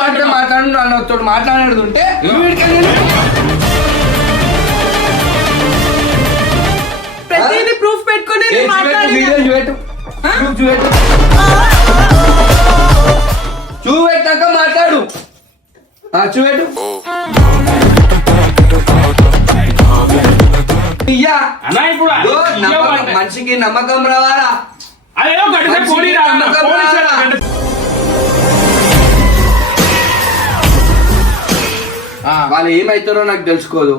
మాట్లాడు మాట్లాడేది ఉంటే ప్రతిదీ ప్రూఫ్ పెట్టుకుని చూపెట్టాక మాట్లాడు. చూపెట్టు. మనిషికి నమ్మకం రావాలా? వాళ్ళు ఏమైతారో నాకు తెలుసుకోదు.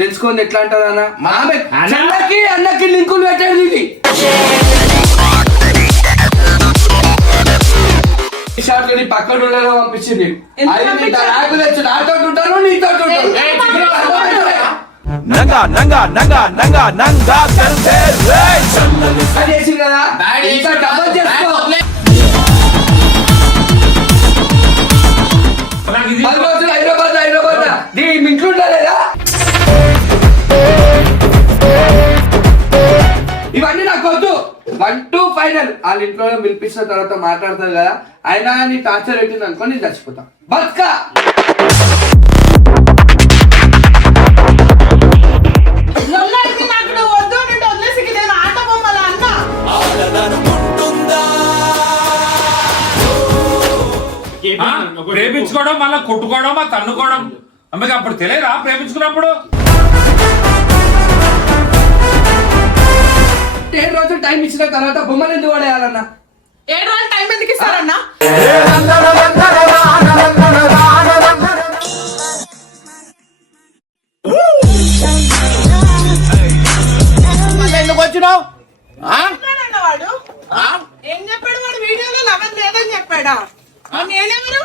తెలుసుకుంది ఎట్లా అంటారు అన్నకి లింకులు పెట్టాడు. ఇది పక్కన పంపించింది. నాతో ఉంటారు నీతో చేసి కదా డబల్ చేసుకో. హైదరాబాద్ ఇంట్లో లేదా? ఇవన్నీ నాకు వద్దు. 1 to ఫైనల్. వాళ్ళ ఇంట్లో పిలిపించిన తర్వాత మాట్లాడతారు కదా. అయినా నీ టార్చర్ పెట్టింది అనుకో నేను చచ్చిపోతా. బతుకా ప్రేమించుకోవడం మళ్ళీ కొట్టుకోవడం తన్నుకోవడం అమ్మకి అప్పుడు తెలియదా? ప్రేమించుకున్నప్పుడు 7 రోజులు టైం ఇచ్చిన తర్వాత బొమ్మలు ఎందుకు పడేయాలన్నా? 7 రోజులు టైం ఎందుకు ఇస్తారన్నా? ఎందుకు వచ్చినావు? వాడు ఏం చెప్పాడు? వాడు వీడియోలో లవన్ లేదని చెప్పాడా? నేనెవరు?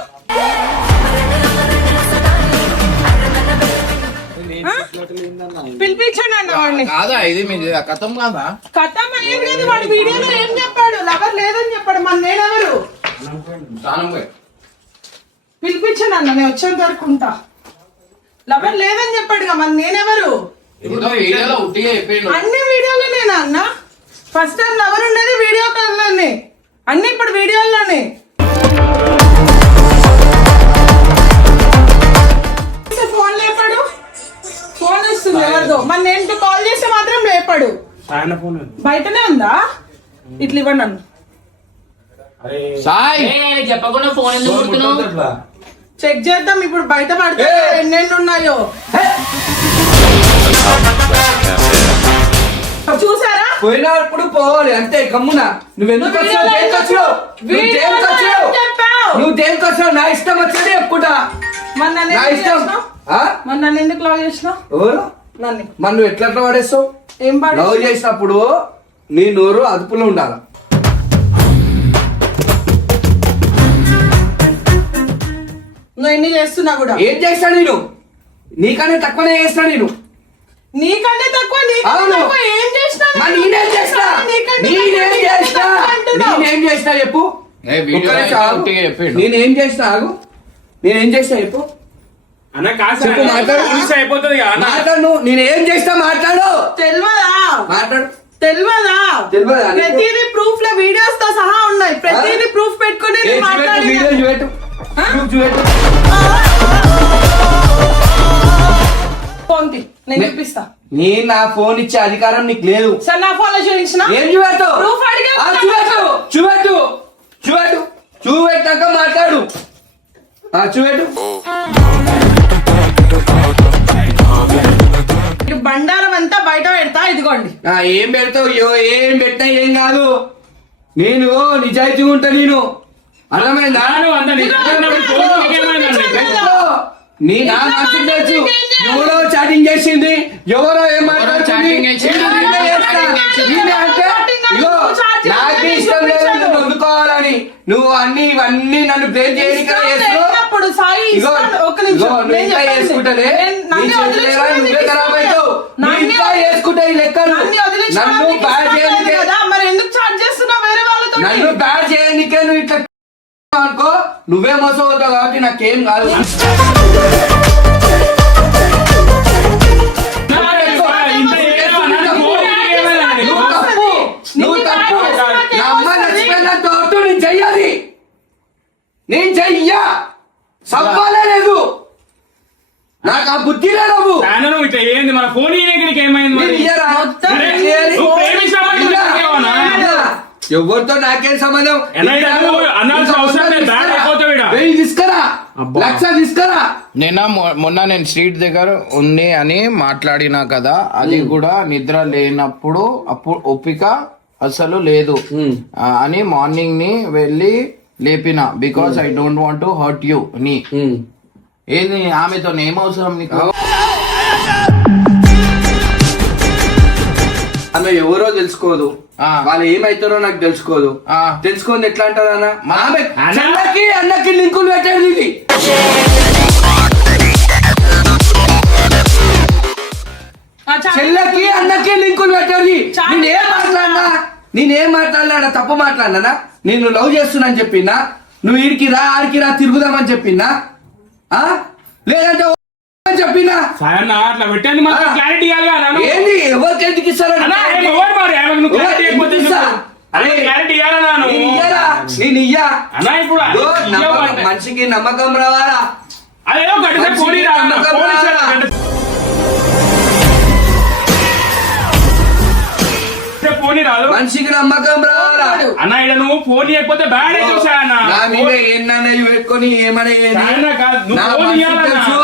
పిలిపించాడు అన్న వాడిని. కాదా ఇది మీది కథం కాదా? కథం అయ్యేది కాదు. వాడి వీడియోలో ఏం చెప్పాడు? లవర్ లేదని చెప్పాడు. మన నేనెవరు? పిలిపించాను అన్న. నేను వచ్చేంత వరకు ఉంటా. లవర్ లేదని చెప్పాడు. మన నేనెవరు? అన్ని వీడియోలో నేనా అన్న? ఫస్ట్ టైం లవర్ ఉండేది వీడియో కాల్లోనే. అన్ని ఇప్పుడు వీడియోల్లోనే. ఫోన్ లేపాడు. ఫోన్ వస్తుంది ఎవరిదో. మన నేను కాల్ చేస్తే మాత్రం లేపాడు. బయటనే ఉందా? ఇట్లా ఇవ్వండి నన్ను. చెప్పకుండా ఫోన్ ఎందుకు చెక్ చేద్దాం ఇప్పుడు. బయట పడితే ఎన్నెన్ని ఉన్నాయో చూసారా? పోయినప్పుడు పోవాలి అంతే. గమ్మున నువ్వెందుకు వచ్చావు? నువ్వు దేనికి వచ్చావు? నా ఇష్టం వచ్చేది చెప్పుకుంటా. నా ఇష్టం. నన్ను ఎందుకు లవ్ చేసినావు? ఎవరు మన నువ్వు ఎట్లా పడేస్తావు? ఏం లవ్ చేసినప్పుడు నీ నోరు అదుపులో ఉండాలి. నువ్వు ఎన్ని చేస్తున్నా కూడా ఏం చేస్తా నేను? నీకన్నా తక్కువనే చేస్తా నేను. నీకంటే తక్కువ ఏం చేస్తా? నేనేం చేస్తా చెప్పు. నేనేం చేస్తా? ఆగు. నేనేం చేస్తా చెప్పు. మాట్లాడు. నేనేం చేస్తా మాట్లాడు. తెలియదా? మాట్లాడు. తెలియదా? ప్రతిదీ ప్రూఫ్ లో వీడియోస్ తో సహా ఉన్నాయి. ప్రతిదీ ప్రూఫ్ పెట్టుకుని నేను చూపిస్తా. నేను నా ఫోన్ ఇచ్చే అధికారం నీకు లేదు. సార్ నా ఫోన్ లో చూపించిన ఏం చూపెట్టాక మాట్లాడు. చూపెట్టు. బండారం అంతా బయట పెడతా. ఇదిగోండి. ఏం పెడతావు? ఏం పెట్టా ఏం కాదు. నేను నిజాయితీ ఉంటా. నేను అర్థమైందా? ఎవరో చాటింగ్ చేసింది, ఎవరో నాకు ఇష్టం లేదు పొందుకోవాలని. నువ్వు ఇవన్నీ నన్ను బ్రేక్ చేయడానికి చేసుకుంటానే. నువ్వే ఖరాబ్ అవుతావు. ఇంకా చేసుకుంటా ఈ లెక్కలు. నన్ను బ్యాడ్ చేయనికే నువ్వు ఇట్లా అనుకో. నువ్వే మోసం అవుతావు కాబట్టి నాకేం కాదు. నేను చెయ్యా. సంపాలే లేదు, నాకు ఆ బుద్ధి లేదు. ఆయన నువ్వు ఇట్లా ఏంది మన ఫోన్ నీకు ఏమైంది మరి? నేను ఇయ్యరా? మొత్తం అరే, నేను నువ్వు ప్రేమించిన అమ్మాయిని ఇలా. ఇయ్యవనా? ఇలా. ఎవరితో నాకేం సంబంధం? ఎన్నైనా నువ్వు అనాల్సిన అవసరం లేదు, బ్యాడ్ అయిపోతావు ఈడ. 1000 తీసుకురా, అబ్బా. 1,00,000 తీసుకురా. మొన్న నేను స్ట్రీట్ దగ్గర ఉంది అని మాట్లాడినా కదా, అది కూడా నిద్ర లేనప్పుడు అప్పుడు ఓపిక అసలు లేదు అని మార్నింగ్ ని వెళ్ళి లేపిన, because I don't want to hurt you నీ. ఏది ఆమెతో ఏం అవసరం నీకు? ఆమె ఎవరో తెలుసుకోదు, ఆ. వాళ్ళు ఏమైతారో నాకు తెలుసుకోదు. ఆ. తెలుసుకుంది ఎట్లా అంటారు అన్న? ఆమె అన్న. అన్నకి లింకులు పెట్టేది ఇది. చెల్లకి అన్నకి లింకులు పెట్టేది. నేనేం మాట్లాడినా తప్పు మాట్లాడినా? నేను లవ్ చేస్తున్నా చెప్పినా? నువ్వు ఈడికి రా ఆడికి రా తిరుగుదామని చెప్పినా? లేదంటే అని చెప్పినా? సాయన్న అట్లా పెట్టండి, మాకు క్లారిటీ ఇవ్వాలి కదా అన్న. ఏంది ఎవరికి ఎందుకు ఇస్తారని? అన్న, ఏం ఎవరు మరి? ఆమెకు నువ్వు క్లారిటీ ఇవ్వకపోతే ఇస్తా. అరే క్లారిటీ ఇవ్వాలన్నా నువ్వు. నేను ఇయ్యా. అన్న ఇప్పుడు ఇదో ఇయ్యవు నమ్మకం, అంటే. మనిషికి నమ్మకం రావాలా? అదేదో గంట సేపు ఫోన్ ఇరా అన్న, ఫోన్ ఇచ్చారా గంట సేపు ఫోన్ రాదు మనిషికి నమ్మకం రావాలా? అన్న. ఇక్కడ నువ్వు ఫోన్ ఇవ్వకపోతే బ్యాడ్ అయితే చూసా అన్న. నా మీద ఏంటన్నా పెట్టుకొని ఏమన్నా నాయన కాదు, నువ్వు నా ఫోన్ మనసుకు ఇయ్యాలన్నా. తెలుసు,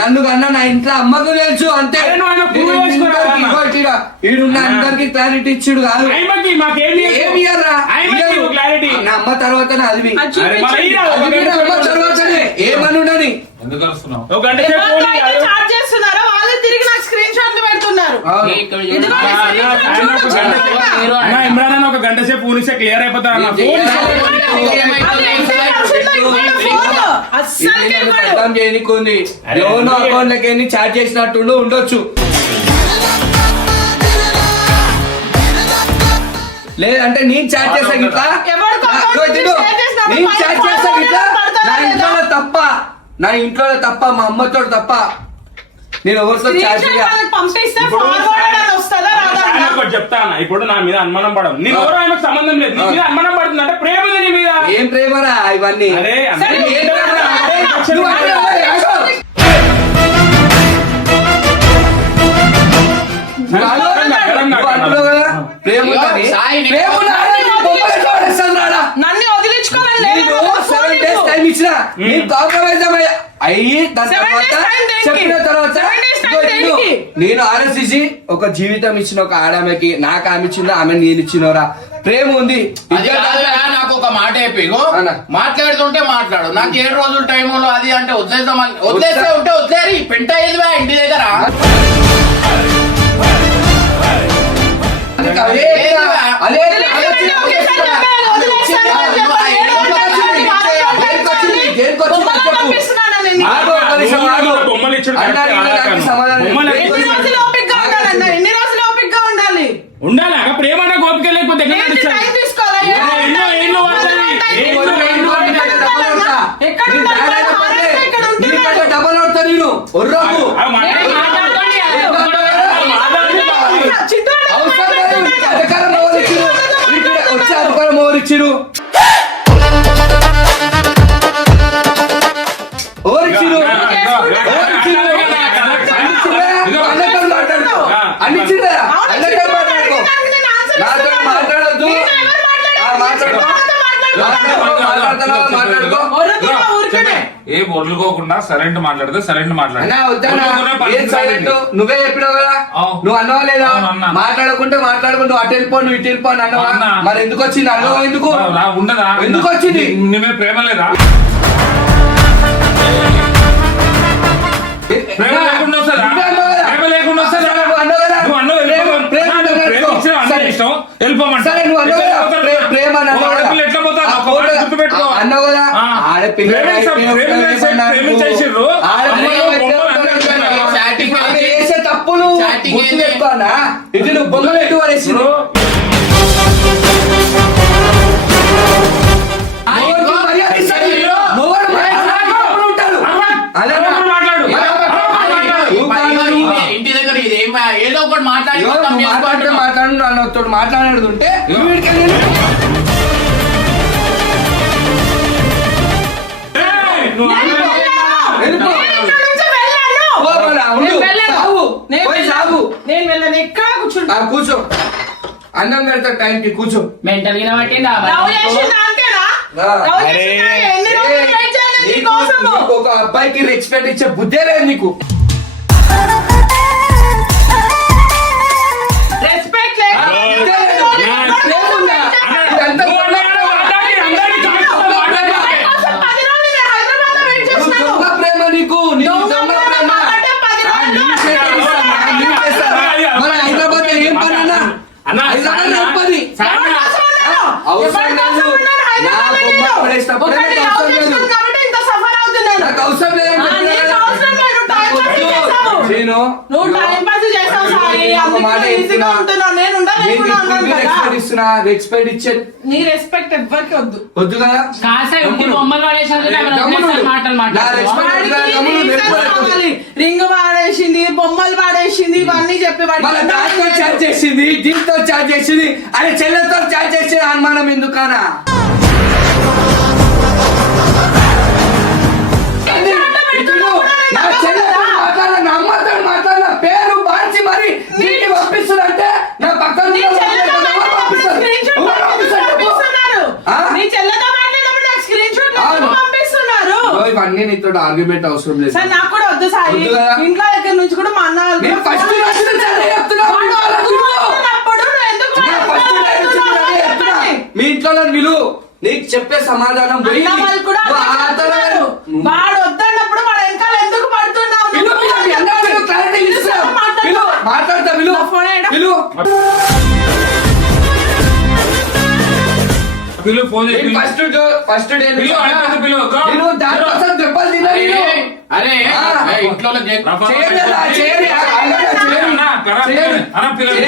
నన్ను కన్నా నా ఇంట్లో అమ్మకు తెలుసు అంతే. అరే నువ్వు ఆయన prove చేసుకోరా అన్న. ఈడున్న అందరికి క్లారిటీ ఇచ్చుడు కాదు. ఆయమ్మకి మాకేం ఏమి ఇయ్యరా? ఆయమ్మకి క్లారిటీ. నా అమ్మ తర్వాతనే అది అరే మరి ఇయ్యరా, ఒక అది గంట అమ్మ సేపు తర్వాతనే ఏమనుండని. ఎందుకు కలుస్తున్నావు? ఒక గంట సేపు ఫోన్ ఇయ్యాలి. చార్జ్ చేస్తున్నారో వాళ్ళే తిరిగి నాకు స్క్రీన్ షాట్లు పెడుతున్నారు. ఇదిగో ఈ screen shot ఆయన ఒక చూడు, గంట చూడు. సేపు అన్న ఇమ్రాన్ అన్న ఒక గంట సేపు ఫోన్ ఇస్తే క్లియర్ అయిపోతారు అన్న. ఫోన్ అది ఎస్ఐ అర్షద్లో ఇవ్వడు ఫోన్. అస్సలుకే ఇవ్వడు. అర్థం చేయనికుంది. అరే, లోన్ అందుకే. అకౌంట్లకి వెళ్ళి చాట్ చేసినట్టు ఉండొచ్చు. లేదంటే నేను చాట్ చేసా గిట్లా ఎవరికో అకౌంట్ నుంచి షేర్ చేసినప్పుడు నేను చాట్ చేసా గిట్లా పడతారా నా లేదా? ఇంట్లో తప్ప, నా ఇంట్లో తప్ప, మా అమ్మతో తప్ప నేను ఎవరితో స్క్రీన్ చాట్ షాట్ చేయ. వాళ్ళకి పంపిస్తే ఇప్పుడు ఫార్వర్డ్ అని వస్తుందా రాదా ఆయన అన్న? ఒకటి చెప్తా అన్న, ఇప్పుడు నా మీద అనుమానం పడవు. నీ ఎవరో ఆయనకు సంబంధం లేదు, నీ మీద అనుమానం పడుతుంది అంటే ప్రేమ ఉంది నీ మీద. ఏం ప్రేమరా ఇవన్నీ? అరే అన్న, సరే, ఏంటి ఏంటి అన్న? అన్న? అరే, లక్షలు నువ్వు అక్కడ ఉన్నాయి. ఆగు. నువ్వు ఆగు. నువ్వు అంటున్నావు కదా, ప్రేమ ఉందని. ప్రేమ ఉన్నదని నీ బొమ్మలు ఎట్లా పడేస్తాను రాడా? నన్ను వదిలించుకోవాలని నేను లేదు కదా, 7 ఫోన్ days ఇవ్వు. టైం ఇచ్చిన, నేను కాంప్రమైజ్ అయ్యి దాని 7 days తర్వాత time దేనికి? చెప్పిన తర్వాత 7 days time ఇదిగో దేనికి? నేను ఆలోచించి ఒక జీవితం ఇచ్చిన ఒక ఆడమెకి నాకు ఆమె ఇచ్చిందో ఆమె నేను ఇచ్చినోరా? ప్రేమ ఉంది. అది కాదురా, నాకు ఒక మాట చెప్పిగో, అన్న. మాట్లాడుతుంటే మాట్లాడు. నాకు 7 రోజుల టైంలో అది అంటే వదిలేద్దామని, వదిలేస్తే ఉంటే వదిలేరు. పెంట అయ్యేదివా ఇంటి దగ్గర. అందుకే అదే అదే వదిలేసానంటే ఒకేసారి చెప్పాలి, వదిలేసాను అని చెప్పాలి. బొమ్మలు పంపిస్తున్నాను నేను. ఆగు, ఒక నిమిషం ఆగు. బొమ్మలు ఇచ్చుడు అన్నా, కరెక్టే నేను కాదు. దానికి సమాధానం బొమ్మలు చెప్పు. ఎన్ని రోజులు ఓపికగా ఉండాలన్నా? ఎన్ని రోజులు ఓపికగా ఉండాలి? ఉండాలి అక్క, ప్రేమ అన్న గోపిక లేకపోతే ఎక్కడ ఏంటి నడుస్తుంది? టైం తీసుకోవాలా? ఎన్నో పడుతుంది. ఎక్కడ ఉండాలి? ఇక్కడ ఉంటున్నాడు. డబల్ అవుతా నేను ఒర్రకు. ఆ మాట్లాడు. మాట్లాడండి. మాట్లాడు. చిట్టోడు అవసరం లేదు. ఇంటికి అధికారం ఎవరిచ్చిరు? ఇంటికి వచ్చే అధికారం ఎవరిచ్చిరు? ఎవరిచ్చిరు? అన్నతో మాట్లాడుకో. అన్నిచ్చిరా? అన్నతో మాట్లాడుకో. నాతో మాట్లాడొద్దు. మాట్లాడుకో. మాట్లాడుకో. ఏం వదులుకోకుండా సరైన మాట్లాడితే సరైన అన్నా వద్దన్నా. ఏం సైలెంట్? నువ్వే చెప్పినావు కదా. అవు. నువ్వు అన్నావా లేదా? అవును అన్నా. మాట్లాడుకుంటే మాట్లాడుకుంటూ అటు వెళ్ళిపో నువ్వు ఇటు వెళ్ళిపో అని అన్నావా? అన్నా. మరి ఎందుకు వచ్చింది? అన్నావా ఎందుకు? ఉండదా? ఎందుకు వచ్చింది? నువ్వే ప్రేమ లేదా? ప్రేమ లేకుండా వస్తుందా? నువ్వే అన్నావు కదా. ప్రేమ లేకుండా వస్తుందా? నువ్వు అన్నావు కదా. నువ్వు అన్నావు వెళ్ళిపో. ప్రేమ నువ్వు అన్నావు ప్రేమ కదా. ఇచ్చినావు, అన్నీ సరే. ఇష్టం. వెళ్ళిపోమంటా. సరే నువ్వు అన్నావు ఎట్లా కదా. పోతారు? ప్రేమ అని ఓ అన్నావు కదా. ఆడపిల్ల ఎట్లా పోతారు? ఆ ఒక ఫోటో మాట గుర్తుపెట్టుకో. అన్నావు కదా. ఆ. ఆడపిల్ల ప్రేమించేసిర్రు. చాటింగ్ ఆమె చేసే తప్పులు చాటింగ్ గుర్తు ఏంది? పెట్టుకోనా? ఇది నువ్వు బొమ్మలు పెట్టు అనేసిరు. మొగోడికి మర్యాద ఇస్తాడు. మొగోడు మర్యాద ఉంటాడు. అదేనా? మాట్లాడు. ఇంటి దగ్గర ఇది ఏదో ఒకటి మాట్లాడి ఇగో నువ్వు మాట్లాడు మాట్లాడేది ఉంటే వీడికి వెళ్ళి ఏయ్, నువ్వు నేను ఎక్కడ కూర్చుంటా కూర్చో, అన్నం పెడతా టైంకి కూర్చో. మెంటల్ గిన పట్టిందా లవ్ చేసిందా అంతేనా? లవ్ చేసిందా? ఎన్ని రోజులు వెయిట్ చేయాలి నీ కోసము? నీకు ఒక అబ్బాయికి రెస్పెక్ట్ ఇచ్చే బుద్ధే లేదు నీకు. రెస్పెక్ట్ లేదు. ఇదంతా కోసం 10 రోజులు నేను హైదరాబాద్లో వెయిట్ చేస్తున్నాను. దొంగ ప్రేమ నీకు, నీకు దొంగ ప్రేమ. అంటే 10 రోజులు మన హైదరాబాద్ లో ఏం పని అన్నా? హైదరాబాద్ లో ఏం పని? ఎవరి కోసం ఉన్నాను? అవసరం ఎవరి లేదు. కోసం ఉన్నాను హైదరాబాద్లో నా బొమ్మ నేను? పడేసినప్పుడు ఒకటి నాకు లవ్ అవసరం లేదు. చేస్తున్నాను కాబట్టి ఇంత సఫర్ అవుతున్నాను. నాకు అవసరం లేదు. నీకు అవసరం లేదు. టైం పాస్ చేసావు. నేను నువ్వు టైం పాస్ చేసావు సాయి. ఒక మాట అందుకే ఈజీగా ఉంటున్నావు. నేను ఉండలేకుండా ఉన్నాను కదా. రెస్పెక్ట్ ఇస్తున్నా, రెస్పెక్ట్ ఇచ్చే నీ రెస్పెక్ట్ ఎవ్వరికి వద్దు. వద్దు కదా. కాసే ఉండి బొమ్మలు పడేసారు మాటలు నా respect వాడికి వద్దు, గమ్మున నీ రెస్పెక్ట్ ఇష్టం వద్దు. కావాలి. రింగ్ వాడేసింది, బొమ్మలు వాడేసింది, ఇవన్నీ చెప్పి వాడికి మన దాంతో చాట్ చేసింది, దీంతో చాట్ చేసింది, అరే చెల్లెతో చాట్ చేసింది, అనుమానం ఎందుకనా? నా చెల్లెతో మాట్లాడ, నా అమ్మతో మాట్లాడిన పేరు మార్చి మరి నీకు పంపిస్తుందంటే నా పక్కన నీ చెల్లెతో మాట్లాడినప్పుడు స్క్రీన్ షాట్ పంపిస్తున్నారు. ఆ? నీ చెల్లెతో మాట్లాడినప్పుడు నాకు స్క్రీన్ షాట్ అవును. పంపిస్తున్నారు. ఇవన్నీ నీతో ఆర్గ్యుమెంట్ అవసరం లేదు. సార్ నాకు కూడా వద్దు సాయి. వద్దు కదా? ఇంట్లో దగ్గర నుంచి కూడా మా అన్న వాళ్ళు నేను కూడా ఫస్ట్ ఫోన్ రోజు నుంచి అదే చెప్తున్నా, వాడు విను, అలా విను. వస్తున్నప్పుడు నువ్వు ఎందుకు నేను ఫస్ట్ రోజు నుంచి అదే చెప్తున్నా. మీ ఇంట్లో నన్ను విలు, నీకు చెప్పే సమాధానం పోయి అన్న వాళ్ళు కూడా నువ్వు అదే ఆతల చెప్తున్నారు. వాడు వద్దన్నప్పుడు వాడు వెనకాల ఎందుకు పడుతున్నావు? విలు, విలు, మీ అన్న విలు, clarity ఇస్తున్నా. విలు, మాట్లాడతా విలు, నా ఫోన్ ఏడా? విలు. పిలువు ఫోన్ చేసి నేను పిలువు. ఫస్ట్ డే పిలువు, అయిపోయింది పిలువు. Go. నేను దానికోసం దెబ్బలు తిన్నా నేను. అరే ఆ. ఇంట్లో రఫా. చేయలేదా? చేయలే. అలా చేయను. అన్నా, కరా- చేయను. అన్నా, పిలువు.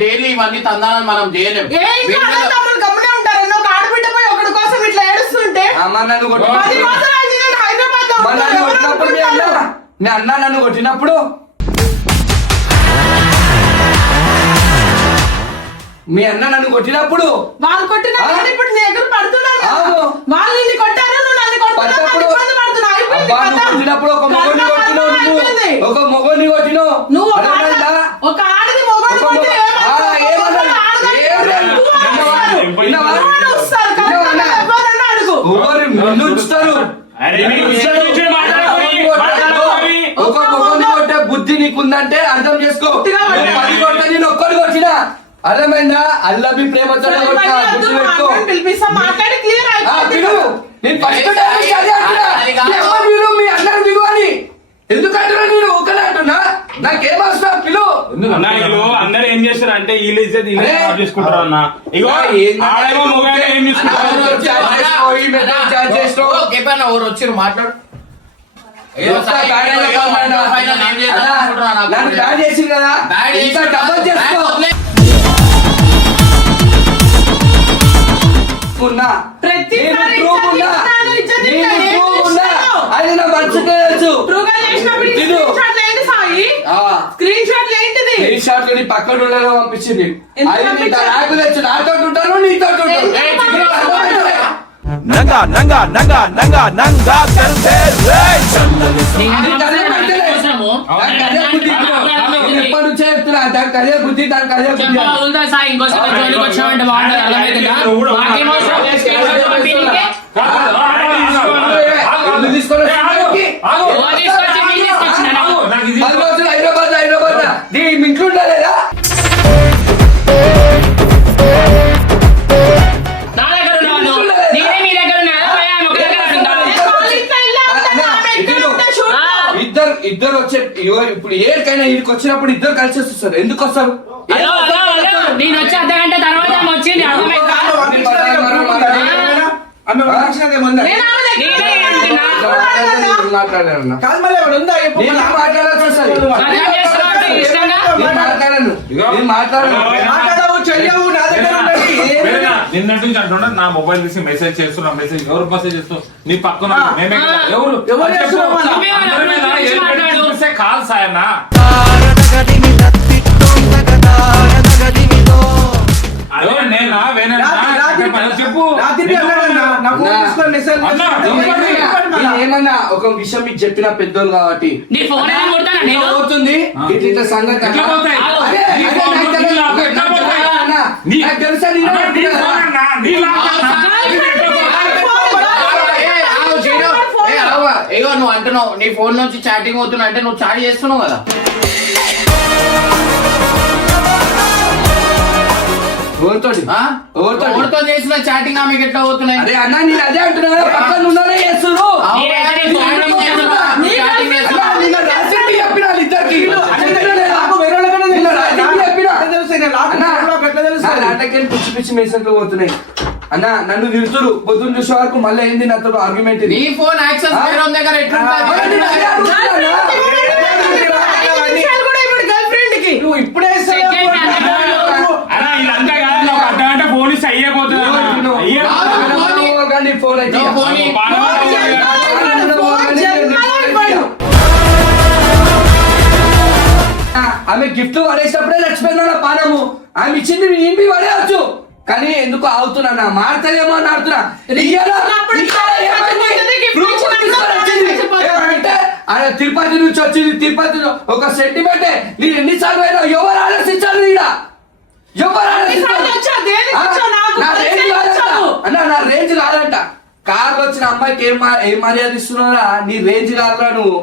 డైలీ ఇవన్నీ తందాలని మనం చేయలేం. ఏ ఇంట్లో అన్న తమ్ముడు గమ్మునే ఉంటారు. ఒక ఆడబిడ్డ పోయి ఒకడి కోసం ఇట్లా ఏడుస్తుంటే అమ్మ నన్ను 10 కొట్టినప్పుడు రోజులు అయింది నేను హైదరాబాద్లో మరి ఉంటాను. నన్ను ఎవరు కొట్టినప్పుడు అనుకుంటారు? మీ అన్న నన్ను కొట్టినప్పుడు మీ అన్న నన్ను కొట్టినప్పుడు వాళ్ళు కొట్టినా ఆ? కానీ ఇప్పుడు నీ దగ్గర పడుతున్నాను కదా. అవును. వాళ్ళు నిన్ను కొట్టారు, నువ్వు నన్ను కొడుతున్నావు, పడ్డప్పుడు ఇబ్బంది పడుతున్నావు. అయిపోయింది అబ్బా, నువ్వు కథ. కొట్టినప్పుడు ఒక మొగోడిని కథ కొట్టినావు నువ్వు. అయిపోయింది. ఒక మొగోడిని కొట్టినావు. నువ్వు ఒక అర్థమైందా? ఒక ఆడది మొగోడిని ఒక కొట్టి మొగ- ఏమనుకో? ఆ, ఏమన్నారు? ఆడదాన్ని ఏమన్నారు? నువ్వు విన్నావా? అడుగు. విన్నావా? నువ్వు వస్తారు. విన్నావా? కరెక్ట్గా ఎవరన్నా అడుగు. ఎవరు నిన్ను ఉంచుతారు? అరే నీకు ఇష్టం వచ్చినట్టు మాట్లాడకుని. ఒక మొగోడిని కొట్టే బుద్ధి నీకుందంటే అర్థం చేసుకో. ఉట్టిగా నువ్వు 10 కొడితే నేను ఒక్కడిని కొట్టినా. అర్థమైందా? అల్లబి ప్రేమతో సరే, కొట్టినా. మళ్ళీ వద్దు, గుర్తు మా పెట్టుకో. అన్నని పిలిపిస్తా, మాట్లాడి క్లియర్ ఆ, అయిపోతుంది పిలువు. కదా. నేను ఫస్ట్ టైం నుంచి అదే అంటున్నా. అది కాదు. మీ అమ్మ పిలువు, మీ అన్నని పిలువు అని. ఎందుకు అంటున్నా నేను ఒకనే అంటున్నా? నాకేం అవసరం? పిలువు. అన్న ఇగో అందరు ఏం చేస్తారు అంటే వీళ్ళు ఇచ్చేది వీళ్ళే అరే. ఆర్డర్ చేసుకుంటారు అన్న. ఇగో ఏందన్నా ఆడేమో నువ్వేమో ఏం చేసుకుంటారు? ఎవరు వచ్చారు మాట్లాడు. నన్ను బ్యాడ్ చేసింది కదా, ఇంకా డబల్ చేసుకో. ఉన్నా. ప్రతిసారి నేను proof ఉన్నా. ఇచ్చాను, ఇచ్చాను, నేను ఇచ్చాను, ఏం proof ఉన్నా. చేస్తున్నావు? అది నా మనసుకే తెలుసు. ట్రూగా చేసినప్పుడు ఈ తిను. స్క్రీన్ షాట్లు ఏంటి సాయి? ఆ. స్క్రీన్ షాట్లు ఏంటిది? ఈ షాట్ ని పక్కన ఉండలో పంపించింది. ఎందుకు అది నీ పంపించారు? నాకు తెలుసు. నాతో ఉంటాను, నీతో ఉంటాను. ఎందుకు ఏయ్, పంపించారు? అర్థమైందా? nanga nanga nanga nanga nanga karse ray దానికి అదే బుద్ధి లేదు. దానికి అదే బుద్ధి ఇప్పుడు. నేను ఎప్పటి నుంచో చెప్తున్నా, దానికి అదే బుద్ధి, దానికి అదే బుద్ధి అని. సాయి ఇంకోసారి జోలికి వచ్చామంటే బాగుంటుంది అర్థమవుతుందా? మాకేం అవసరం లేదు, స్క్రీన్ షాట్ పంపించనీకే. ఎందుకు తీసుకొని వస్తున్నావు? ఆగు. ఎవరు తీసుకొచ్చి మీరు తీసుకొచ్చినా? ఆగు. నాకు ఇది 10 రోజులు హైదరాబాద్ దీని మీ ఇంట్లో ఉండలేదా? నా దగ్గర ఉన్నాను, నేనే మీ దగ్గర ఉన్నాను, భయ్యా, ఒక దగ్గర ఉందా? నేను వాళ్ళ ఇంట్లో వెళ్ళా ఉంటాను, ఆమె ఇక్కడ ఉంటే షూట్ లో. ఇద్దరు వచ్చే ఇగో ఇప్పుడు ఏడికైనా ఇక్కడికి వచ్చినప్పుడు ఇద్దరు కలిసి వస్తారు. ఎందుకు వస్తారు? హలో, హలో, హలో, నేను వచ్చి అర్ధగంట తర్వాత ఆమె వచ్చింది అర్థమైందా? నేను ఆమె దగ్గర నేనే అంటున్నా. మాట్లాడాను కాదు మళ్ళీ ఎవడు ఉందా? చెప్పు. నేను మాట్లాడాల్సి వస్తుంది. అర్థం చేసుకోవాలి, ఇష్టంగా నేను మాట్లాడాను. నేను మాట్లాడాను. మాట్లాడవు, చెయ్యవు, నా దగ్గర ఉన్నది. వేరేనా? నిన్నటి నుంచి అంటున్నా నా మొబైల్ తీసి మెసేజ్ చేస్తున్నా, మెసేజ్ ఎవరు మెసేజ్ చేస్తూ నీ పక్కన మేమే కదా. ఎవరు ఎవరు అది చెప్పు. చేస్తున్నారు మళ్ళా? అందరి మీద గురించి ఏం మాట్లాడు. చూపిస్తే కాదు సాయన్న. రాత్రి చెప్పు రాత్రి అన్నాడన్నా. నా ఫోన్ తీసుకొని మెసేజ్ అన్నా, ఏమన్నా ఒక విషయం మీకు చెప్పిన పెద్దోళ్ళు కాబట్టి నీ ఫోన్ ఏం కొడతానా నేను? అవుతుంది ఇట్లా సంగతి ఎట్లా పోతాయి? అదే, నీ అదే, ఫోన్ నాకు నీ తెలుసు. లాక్ ఎట్లా పోతాయి? అన్నా, నీ- నాకు తెలుసా నేను అన్నా, నీ అడుగుతున్నా ఫోన్ కదా. అన్నా, నీ లాక్ అన్నా, నీ ఎట్లా పోతాయి? ఏగో నువ్వు అంటున్నావు నీ ఫోన్ నుంచి చాటింగ్ అవుతున్నా అంటే నువ్వు చాట్ చేస్తున్నావు కదా. ఎవరితోటి? ఆ? ఎవరితోటి? ఎవరితో చేసిన చాటింగ్ ఆమెకి ఎట్లా అవుతున్నాయి? అరే అన్న నేను అదే అంటున్నా కదా, పక్కన ఉన్నారే చేస్తున్నారు. అవును, నీ చాటింగ్ చేస్తున్నా, నువ్వు చాటింగ్ అన్నా, చేస్తున్నా. నిన్న రాసింటి చెప్పిన వాళ్ళిద్దరికి. నాకు వేరే వాళ్ళకన్నా నిన్న తెలుసా? రాసింటి చెప్పిన. ఎట్లా తెలుసు? నేను లాక్ అన్నా, నాకు ఎట్లా తెలుసు? నా నాటకాలు పిచ్చి పిచ్చి మెసేజ్లు పోతున్నాయి. అన్న నన్ను తిడుతురు పొద్దున్న చూసే వరకు మళ్ళీ ఏంది నాతో ఆర్గ్యుమెంట్ ఇది. నీ ఫోన్ యాక్సెస్ వేరే వాళ్ళ దగ్గర అరే, నేను ఎట్లుంటుంది? అదే అంటున్నా అన్న. నువ్వు ఇప్పుడే అన్నా, ఇదంతా కాదు, ఒక అర్ధగంట ఫోన్ ఇస్తే అయ్యేపోతుంది అన్నా. అయ్యేపోతుంది. కానీ ఫోన్ అయితే నువ్వు ఫోన్ ఇ- ఆమె గిఫ్ట్ పడేసినప్పుడే చచ్చిపోయినా నా పానము. ఆమె ఇచ్చింది మీ ఇంటికి పడేయచ్చు కానీ ఎందుకు ఆగుతున్నా మారుతాయేమో అని ఆడుతున్నా. తిరుపతి నుంచి వచ్చింది, తిరుపతి ఒక సెంటిమెంటే. నేను ఎన్నిసార్లు అయినా ఎవరు ఆలోచించాలి ఈడ? ఎవరు ఆలోచించాలి? నా రేంజ్ కాదంట అన్న, నా రేంజ్ కాదంట. కార్లో వచ్చిన అమ్మాయికి ఏం మర్యాద ఇస్తున్నారా? నీ రేంజ్ కాదురా నువ్వు.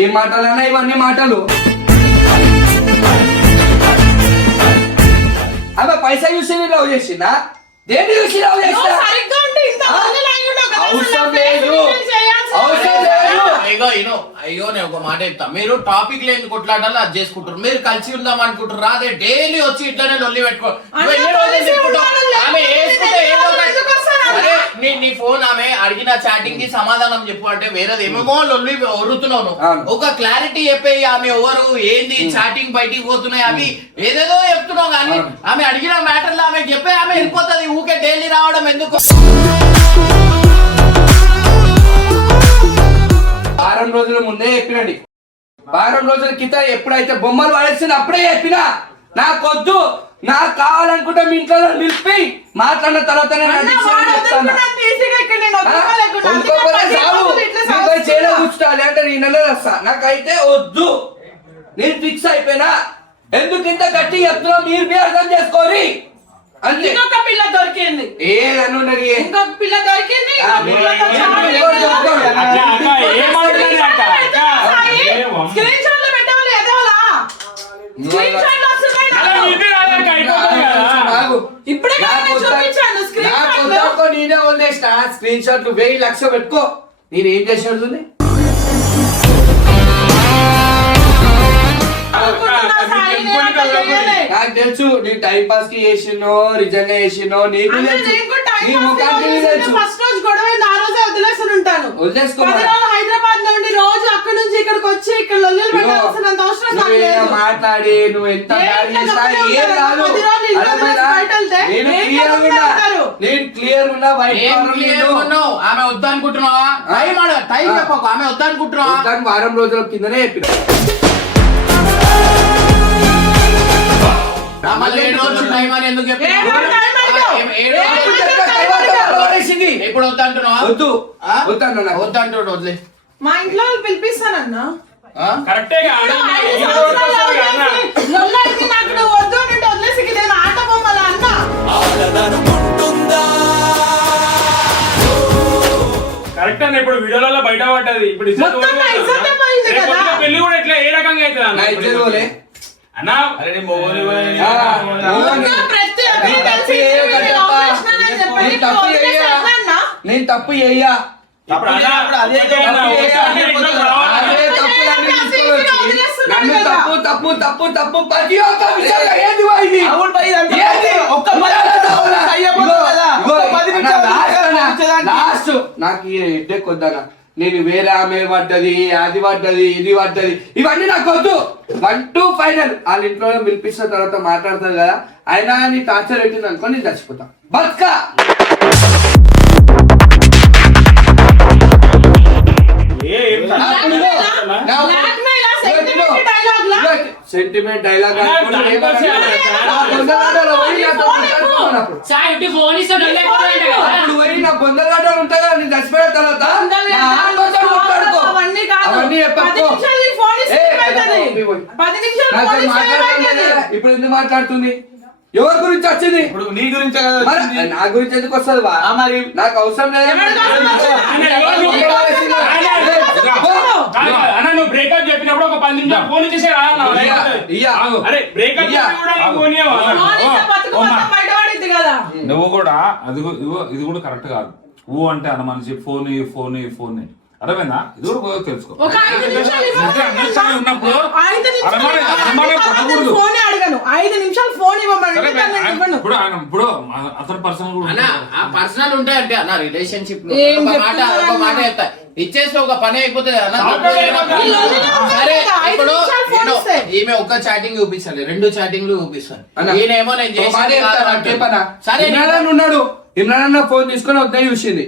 ఏం మాటలన్నా ఇవన్నీ మాటలు. ఆమె పైసా చూసి లవ్ చేసిందా? దేని చూసి లవ్ చేస్తా? అవసరం లేదు, అవసరం లేదు. అయ్యో నేను ఒక మాట చెప్తా. మీరు టాపిక్ లేని కొట్లాడాలి అది చేసుకుంటారు. మీరు కలిసి ఉందాం అనుకుంటారు. అదే డైలీ వచ్చి ఇట్లానే లొల్లి పెట్టుకో. నువ్వు ఎన్ని రోజులు చెప్పుకుంటావు? ఆమె వేసుకుంటే ఏదో ఒకటి. అరే, నీ ఫోన్ ఆమె అడిగిన చాటింగ్ కి సమాధానం చెప్పు అంటే వేరేది ఏమేమో లొల్లి ఒరుతున్నావు నువ్వు. అవును. ఒక క్లారిటీ చెప్పేయి. ఆమె ఎవరు ఏంది చాటింగ్ బయటికి పోతున్నాయి అవి ఏదేదో చెప్తున్నావు కానీ ఆమె అడిగిన మ్యాటర్ లో ఆమె చెప్పే ఆమె వెళ్ళిపోతుంది. ఊకే డైలీ రావడం ఎందుకు? వారం రోజుల ముందే చెప్పినండి. వారం రోజుల క్రితం ఎప్పుడైతే బొమ్మలు పడేసింది అప్పుడే చెప్పినా నాకొద్దు, నాకు కావాలనుకుంటే మీ ఇంట్లో నిలిపి మాట్లాడిన తర్వాత అంటే నేను వస్తా. నాకైతే వద్దు, నేను ఫిక్స్ అయిపోయినా. ఎందుకు ఇంత గట్టి చెప్తున్నా మీరు మీ అర్థం చేసుకోరి. అంతే. ఇంకొక పిల్ల దొరికింది, ఏదను ఇంకొక పిల్ల దొరికింది. అక్క, ఏమంటున్నాను అక్క? అక్క, ఏమో. స్క్రీన్ షాట్ లో పెట్టేవాళ్ళు ఎదవాలా? స్క్రీన్ షాట్ లో వస్తున్నాయి అలా నాకు. ఇది రాదక్క, అయిపోతుంది కదా. ఇప్పుడే కదా నేను చూపించాను స్క్రీన్ షాట్ లో. నేనే వదిలేసిన స్క్రీన్ షాట్లు 1000 లక్షలు పెట్టుకో. నేను ఏం చేసినట్టుంది? నాకు తెలుసు నీ టైం పాస్ కి చేసినో నిజంగా చేసినో నీకు తెలుసు. నీ ముఖానికి తెలుసు. ఫస్ట్ రోజు గొడవ అయింది, ఆ రోజే వదిలేసి ఉంటాను. వదిలేసుకో 10 మరి. రోజులు హైదరాబాద్ నుండి రోజు అక్కడ నుంచి ఇక్కడికి వచ్చి ఇక్కడ లొల్లులు పెట్టాల్సినంత అవసరం నాకు నువ్వేదో లేదు. మాట్లాడి నువ్వు ఎంత నేను బ్యాడ్ ఇట్లా చేసినా గొప్పగా ఏం ఉంటాను. కాదు. 10 రోజులు ఇల్లు అర్థమైందా? వదిలేసి బయట వెళ్తే నేను నేను క్లియర్ గొప్పగా ఉన్నా, ఉంటారు. నేను క్లియర్ ఉన్నా. వైట్ ఏం కలర్ క్లియర్ నేను ఉన్నావు? ఆమె వద్దనుకుంటున్నావా? టైం చెప్పకు. ఆమె వద్దనుకుంటున్నావా? దానికి వారం రోజుల కిందనే చెప్పిన. మళ్ళీ 7 రోజులు టైం అని ఎందుకు చెప్పినావు? 7 రోజులు టైం అడిగావు. 7 రోజులు ఇప్పుడు వద్దంటున్నావా? వద్దు ఆ? వద్దన్నా నాకు. వద్దంటున్నాడు వదిలే. మా ఇంట్లో వాళ్ళు పిలిపిస్తానన్నా. ఆ? కరెక్టే కాదు. ఇప్పుడు 5 సంవత్సరాలు వదిలేసి లొల్లడికి నాకు నువ్వు వద్దు అంటే వదిలేసి ఇక నేను ఆట బొమ్మల అన్న. కరెక్ట్ అన్న, ఇప్పుడు వీడియోలలో బయట పడ్డది. ఇప్పుడు ఇజ్జత్ మొత్తం నా పోతుంది ఇజ్జతే అన్న. పోయింది రేపు కదా. పొద్దున్న పెళ్లి కూడా ఇట్లా ఏ రకంగా అవుతుంది అన్న? నా ఇజ్జత్ పోలే. అన్న, అరే నీ మొగోని పోయి- ఆ, ఇంకా ప్రతి ఒక్కరికి తెలిసి నేను ఆపరేషన్ అని చెప్పి నేను తప్పు వదిలేసి చెయ్యా. అన్నా. నేను తప్పు చెయ్యా. ఇప్పుడు అన్న, అదే ఒకటే అన్న, తప్పు ఒకటే చెయ్యా. అన్న, ఇంట్లో రావాలి. అదే తప్పులన్నీ తీసుకొని వచ్చి నన్ను తప్పు తప్పు తప్పు తప్పు ప్రతి ఒక్క విషయంలో ఏది ఇది? అవును భయ్, ఇదంతా ఏది? ఒక్క 10 నిమిషాలు అయ్యపోతుంది కదా. ఒక్క 10 నిమిషాలు వచ్చేదానికి. లాస్ట్ నాకు ఈ హెడ్ఏక్ వద్దనా. నేను వేరే ఆమె పడ్డది, అది పడ్డది, ఇది పడ్డది, ఇవన్నీ నాకు వద్దు. 1 to ఫైనల్. వాళ్ళ ఇంట్లో పిలిపించిన తర్వాత మాట్లాడతారు కదా, అయినా నీ టార్చర్ పెట్టింది అనుకో నేను చచ్చిపోతా. బతుకా ఏం సెంటిమెంట్ డైలాగ్ చాయ్ ఇటు ఫోన్ ఇస్తే డొల్లే పోతాయంట కదా. చచ్చిపోయిన తర్వాత దొంగలు నా ఆత్మతో మాట్లాడుకో. అవన్నీ కాదు. అవన్నీ 10 చెప్పకు. నిమిషాలు ఈ ఫోన్ ఇస్తే ఏ, ఏమవుతుంది? పోయి. 10 నిమిషాలు నాతో ఫోన్ ఇస్తే మాట్లాడడం ఏమవుతుంది? లేదా? ఇప్పుడు ఎందుకు మాట్లాడుతుంది? ఎవరి గురించి వచ్చింది? ఇప్పుడు నీ గురించే కదా మరి వచ్చింది. నా గురించి ఎందుకు వస్తుంది బా? మరి నాకు అవసరం లేదు. ఎవరికి అవసరం వచ్చిందా? అన్న నువ్వు బ్రేకప్ చెప్పినప్పుడు ఒక 10 నిమిషాలు ఫోన్ చేసే ఇయ్యా. అరే బ్రేకప్ ఇయ్యా. కూడా నీకు ఫోన్ ఇయ్యవా? ఫోన్ ఇస్తే బతుకు మొత్తం బయటపడిద్ది కదా. నువ్వు కూడా ఇది కూడా కరెక్ట్ కాదు. అంటే అన్న మనిషి ఫోన్ అర్థమైందా? ఇది కూడా తెలుసుకో. ఒక 5 నిమిషాలు అండర్స్టాండింగ్ ఉన్నప్పుడు 5 నిమిషాలు అనుమానం పడకూడదు. ఫోన్ అడగను. 5 నిమిషాలు ఫోన్ ఇవ్వమని సరే, ఇవ్వను. ఇప్పుడు అతని పర్సనల్ కూడా అన్న ఆ పర్సనల్ ఉంటాయంటే అన్న రిలేషన్షిప్ లో ఏం ఒక మాట చెప్తా, ఇచ్చేస్తే ఒక పని అయిపోతుంది అన్న. ఈ లొల్లిలో ఉంటాయి సరే కదా, 5 ఇప్పుడు నిమిషాలు ఫోన్ నేను ఇస్తే. ఈమె ఒక్క చాటింగ్ చూపిస్తాను, 2 చాటింగ్లు చూపిస్తాను. అన్న, ఈయనేమో నేను ఓ మాట చేసిన చెప్తాను, చెప్పనా? సరే ఇమ్రాన్ అన్న ఉన్నాడు. ఇమ్రాన్ అన్న ఫోన్ తీసుకొని వద్ద చూసింది.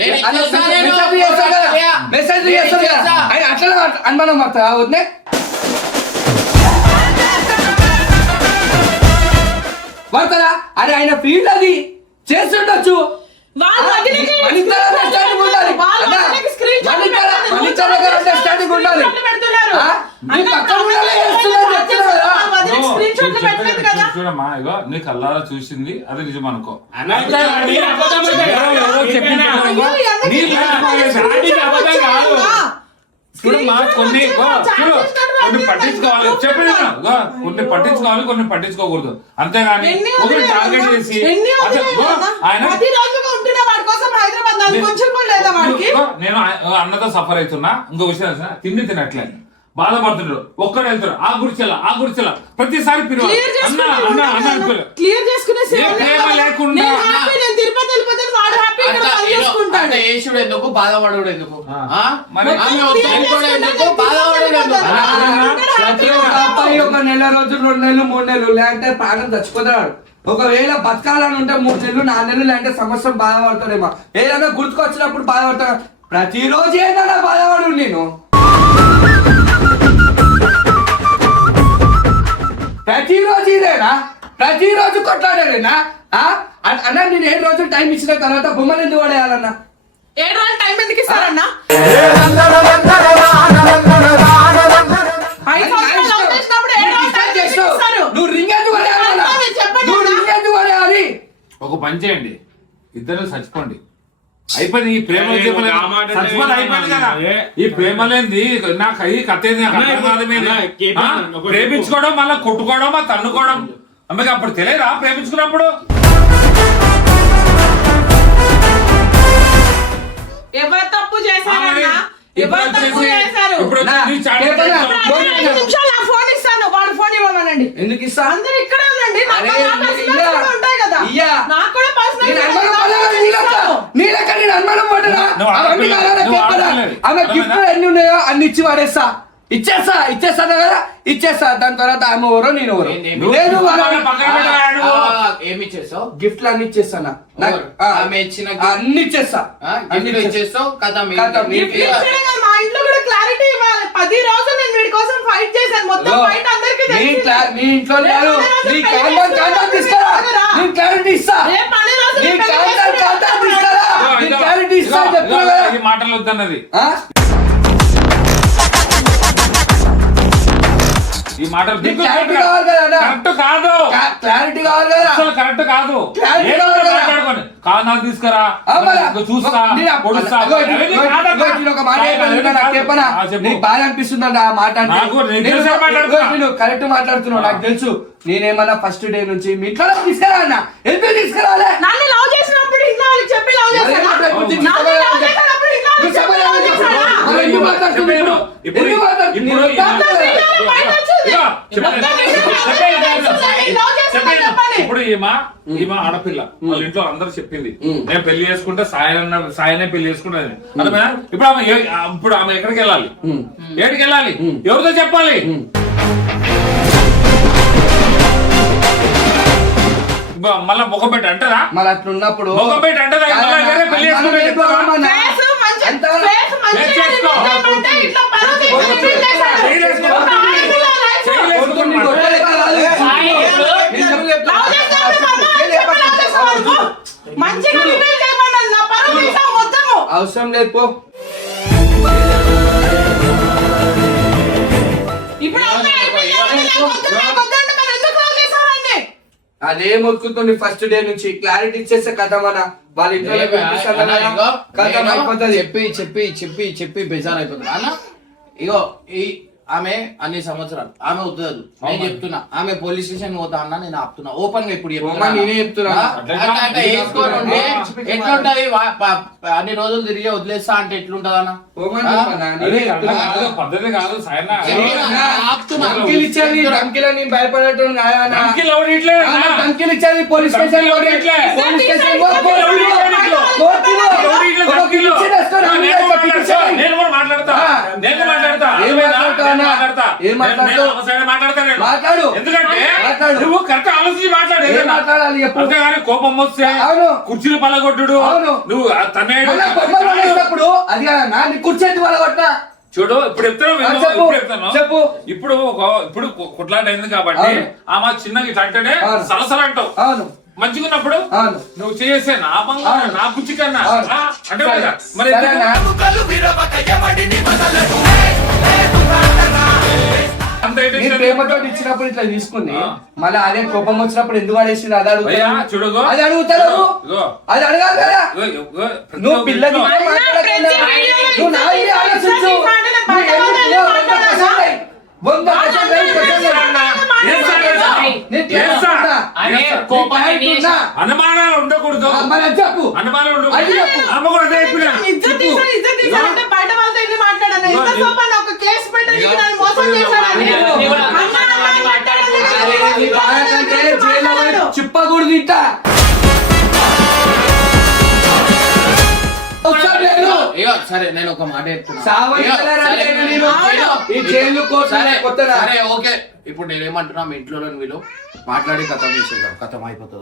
నేను అన్న ఇచ్చేస్తా, మెసేజ్ నేను చేస్తాడు కదా, యా. మెసేజ్ నేను చేస్తాడు కదా. ఇచ్చేస్తా. ఆయన అట్లా అనుమానం పడతా వద్దే. పడతారా? అరే ఆయన ఫీల్డ్ అది చేస్తుండొచ్చు. వాళ్ళు వదిలేకి మన ఇద్దరి understanding ఉండాలి. వాళ్ళు అన్న, వదిలేకి screen shot మన ఇద్దరి- పెడతారు. మన ఇద్దరి దగ్గర understanding ఉండాలి. screen shot పెడుతున్నారు. ఆ? నీ అన్న, పక్కన ఉండాలి, చేస్తున్నారు, చెప్తున్నారు కదా. వాళ్ళు వదిలేకి screen shot పెట్టలేదు కదా. చూడమ్మా, ఇగో నీ కల్లారా చూసింది అది నిజం అనుకో. అన్న మీరు అబద్ధం అంటే ఎవరో చెప్పింది ఏమైనా? అయ్యో, ఎందుకు నీ ఇలా చాటింగ్ అబద్ధం కాదు. చూడమ్మా, కొన్ని పట్టించుకోవాలి కొన్ని పట్టించుకోవాలి, కొన్ని పట్టించుకోకూడదు. అంతేగాని ఒకరు టార్గెట్ చేసి ఆయన నేను అన్నతో సఫర్ అవుతున్నా. ఇంకో విషయం తెలుసా? తిండి తినట్లే బాధపడుతున్నాడు. ఒక్కడు వెళ్తాడు ఆ గుడిచెల ప్రతిసారి పిలవాలి. అన్న అన్న అన్న పిలవాలి. క్లియర్ చేసుకునే ఏ ప్రేమ లేకుండా నేను తిరుపతి వెళ్ళిపోతాను, వాడు హ్యాపీ ఇక్కడ పని చేసుకుంటాడు. అంటే యేసుడు ఎందుకు, బాధపడడు ఎందుకు, మరి ఆమె వద్దనుకోవడం ఎందుకు, బాధపడడు ఎందుకు? ప్రతి ఒక్క అబ్బాయి ఒక నెల రోజులు, 2 నెలలు, 3 నెలలు లేదంటే ప్రాణం చచ్చిపోతాడు. ఒకవేళ బతకాలని ఉంటే 3 నెలలు, 4 నెలలు లేదంటే సంవత్సరం బాధపడతాడేమో. ఏదైనా గుర్తుకొచ్చినప్పుడు బాధపడతాడు. ప్రతిరోజు ఏదైనా బాధపడు. నేను ప్రతిరోజు ఇదేనా? ప్రతిరోజు కొట్లాడేనా? అన్న నేను 7 రోజులు టైం ఇచ్చిన తర్వాత బొమ్మలు ఎందుకు పడేయాలన్నా? 7 రోజులు టైం ఎందుకు ఇస్తారన్నా? నువ్వు రింగ్ ఎందుకు పడేయాలన్నా? నువ్వు రింగ్ ఎందుకు పడేయాలి? ఒక పని చేయండి, ఇద్దరు చచ్చిపోండి, అయిపోయింది. ఈ ప్రేమ చచ్చిపోతే అయిపోయింది కదా. ఈ ప్రేమ లేనిది నాకు ఈ కథ ఏంది? నాకు అర్థం కాదు. ప్రేమించుకోవడం మళ్ళీ కొట్టుకోవడం, తన్నుకోవడం, అమ్మకి అప్పుడు తెలియదా ప్రేమించుకున్నప్పుడు? ఎవరు తప్పు చేశారన్నా? ఎవరు తప్పు చేశారు? ఇప్పుడు నీ చాటి చెప్పనా? 5 నిమిషాలు నా ఫోన్ ఇస్తాను, వాడు ఫోన్ ఇవ్వమనండి. ఎందుకు ఇస్తా? అందరు ఇక్కడే ఉండండి. నాకు అరే, నా personal ఇయ్యా. కూడా ఉంటాయి కదా. ఇయ్యా. నాకు కూడా personal నేను కూడా అనుమానం ఉంటాయి. పడలేదు, నీలెక్క నేను అనుమానం పడ్డనా? నువ్వు అవన్నీ ఆడపిల్ల, కాదా? నువ్వు చెప్పనా? ఆడపిల్లవి. ఆమె గిఫ్ట్ ఎన్ని ఉన్నాయో అన్ని ఇచ్చి వాడేస్తా. ఇచ్చేస్తాను కదా, ఇచ్చేస్తా. దాని తర్వాత ఆమె ఎవరో నేను ఎవరో. లేదు పక్కన పెట్టాడు. ఏమి చేస్తావు? గిఫ్ట్లు అన్ని ఇచ్చేస్తానా? ఆమె ఇచ్చిన అన్ని ఇచ్చేస్తా. గిఫ్ట్ ఇచ్చేస్తావు కదా. గిఫ్ట్ ఇచ్చడం కాదు, మా ఇంట్లో కూడా క్లారిటీ ఇవ్వాలి. 10 రోజులు నేను వీడి కోసం ఫైట్ చేశాను. మొత్తం ఫైట్ అందరికీ తెలిసింది. నీ ఇంట్లో లేదు. నీ కాంటాక్ట్ తీసుకురా. నీ క్లారిటీ ఇస్తా. రేపు 10 రోజులు నీ పెళ్లి కాంటాక్ట్ తీసుకురా. నీ క్లారిటీ ఇస్తా చెప్తున్నా కదా. ఈ మాటలు వద్దన్నది. ఈ మాటలు క్లారిటీ కావాలి కదా. కరెక్ట్ కాదు, క్లారిటీ కావాలి కదా. అసలు కరెక్ట్ కాదు. Clarity ఏదో కావాలి కదా. మాట్లాడుకోండి. కాదు నాకు తీసుకురా, చూస్తా, పొడుస్తా. ఒక మాట చెప్పనా? నీకు బాధ అనిపిస్తుందండి ఆ మాట అంటే? నాకు తెలుసు మాట్లాడుతున్నా. నువ్వు కరెక్ట్ మాట్లాడుతున్నావు, నాకు తెలుసు. నేనేమన్నా ఫస్ట్ డే నుంచి మీ ఇంట్లో తీసుకురా అన్న. ఎందుకు తీసుకురాలే? నన్ను లవ్ చేసినప్పుడు ఇంట్లో వాళ్ళకి చెప్పి లవ్ చేశానా? నన్ను లవ్ చేసినప్పుడు ఇంట్లో వాళ్ళకి చెప్పి లవ్ చేశానా? మరి ఎందుకు మాట్లాడుతున్నావు ఇప్పుడు? ఇప్పుడు ఎందుకు మాట్లాడుతున్నావు? ఇప్పుడు మొత్తం వీడియోలో బయట వచ్చింది. మొత్తం వీడియోలో బయట వచ్చింది. లవ్ చేశానా చెప్పండి. ఇప్పుడు ఈమె ఆడపిల్ల, వాళ్ళ ఇంట్లో అందరూ చెప్పింది నేను పెళ్లి చేసుకుంటే సాయనే పెళ్లి చేసుకుంటాను. అర్థమైనా? ఇప్పుడు ఆమె ఎక్కడికి వెళ్ళాలి? ఏడికి వెళ్ళాలి? ఎవరితో చెప్పాలి? మళ్ళా మొగబెట్టి అంటారా? మరి అట్లున్నప్పుడు మొగబెట్టి అంటారా? పెళ్లి చేసుకుంటే చెప్తారా? ఫేస్ మంచి ఫేస్ మంచిగా చేసుకో. ఉంటే ఇట్లా పరువు తీసి రివీల్ చేశారు. చేయి చేసుకో. ఒక ఆడపిల్ల లైఫ్ లో కొడుకు నీకు కొట్టలేక రాదు. లవ్ చేసినప్పుడు మా అమ్మ చెప్పి లవ్ చేసావు నువ్వు. మంచిగా రివీల్ చేయమన్నాను. నా పరువు తీసావు మొత్తము. అవసరం లేదు పో. ఇప్పుడు అమ్మాయి అయిపోయింది కదా, నాకు వద్దు, నాకు వద్దు అంటే మరి ఎందుకు కాల్ చేశారండి? అదే మొత్తుకుతుంది ఫస్ట్ డే నుంచి. క్లారిటీ ఇచ్చేస్తే కథ మన వాళ్ళ ఇంట్లో కథ అయిపోతుంది. చెప్పి బెజార్ అయిపోతుంది అన్న. ఇగో ఈ ఆమె అన్ని సంవత్సరాలు ఆమె వద్దు, నేను చెప్తున్నా. ఆమె పోలీస్ స్టేషన్ పోతా అన్న, నేను ఆపుతున్నా ఓపెన్ గా. ఇప్పుడు నేనే చెప్తున్నా. ఎట్లుంటది అన్ని రోజులు తిరిగి వదిలేస్తా అంటే ఎట్లుంటది అన్న? పద్ధతి కాదు సాయన. ధమ్కీలు ఇచ్చేది, ధమ్కీలని భయపడటం కాదన్న. ధమ్కీలు ఇచ్చేది పోలీస్ స్టేషన్ నేను కూడా మాట్లాడతా. మాట్లాడు. ఎందుకంటే మాట్లాడు. నువ్వు కరెక్ట్ ఆలోచించి మాట్లాడు. మాట్లాడాలి ఎప్పుడు అంతేగాని కోపం వస్తే కుర్చీలు పలగొట్టుడు, నువ్వు తనేప్పుడు అది కాదన్నా, నీ కుర్చేతి వాళ్ళ కొట్ట. చూడు ఇప్పుడు చెప్తాను. చెప్పు. ఇప్పుడు కుట్లాట అయింది కాబట్టి ఆమె చిన్నగా ఇట్లా అంటేనే సలసల అంటావు. అవును. మంచిగా ఉన్నప్పుడు నువ్వు చేసే నా బంగారు నా బుచ్చి కన్నా అంటే మరి ప్రేమతో ఇచ్చినప్పుడు ఇట్లా తీసుకుంది, మళ్ళీ అదే కోపం వచ్చినప్పుడు ఎందుకు అడేసింది అది అడుగుతా. చూడు అది అడుగుతాడు, అది అడగాలి కదా. నువ్వు పిల్లకి నువ్వు నా ఇది ఆలోచించు. 100% అనుమానాలు ఉండకూడదు. చెప్పు. అనుమానాలు ఉండకూడదు. అమ్మ కూడా అదే చెప్పినా. ఇజ్జత్ తీసారంటే బయట వాళ్ళతో వెళ్ళి మాట్లాడాను. ఇంత సోపని ఒక కేసు పెట్టి నీకు నన్ను మోసం చేశారని. చిప్పకూడదు తింటా. సరే నేను ఒక మాట చెప్తున్నా. ఓకే ఇప్పుడు నేనేమంటున్నా, మీ ఇంట్లో వీళ్ళు మాట్లాడి కథం చేసేద్దాం, కథం అయిపోతుంది.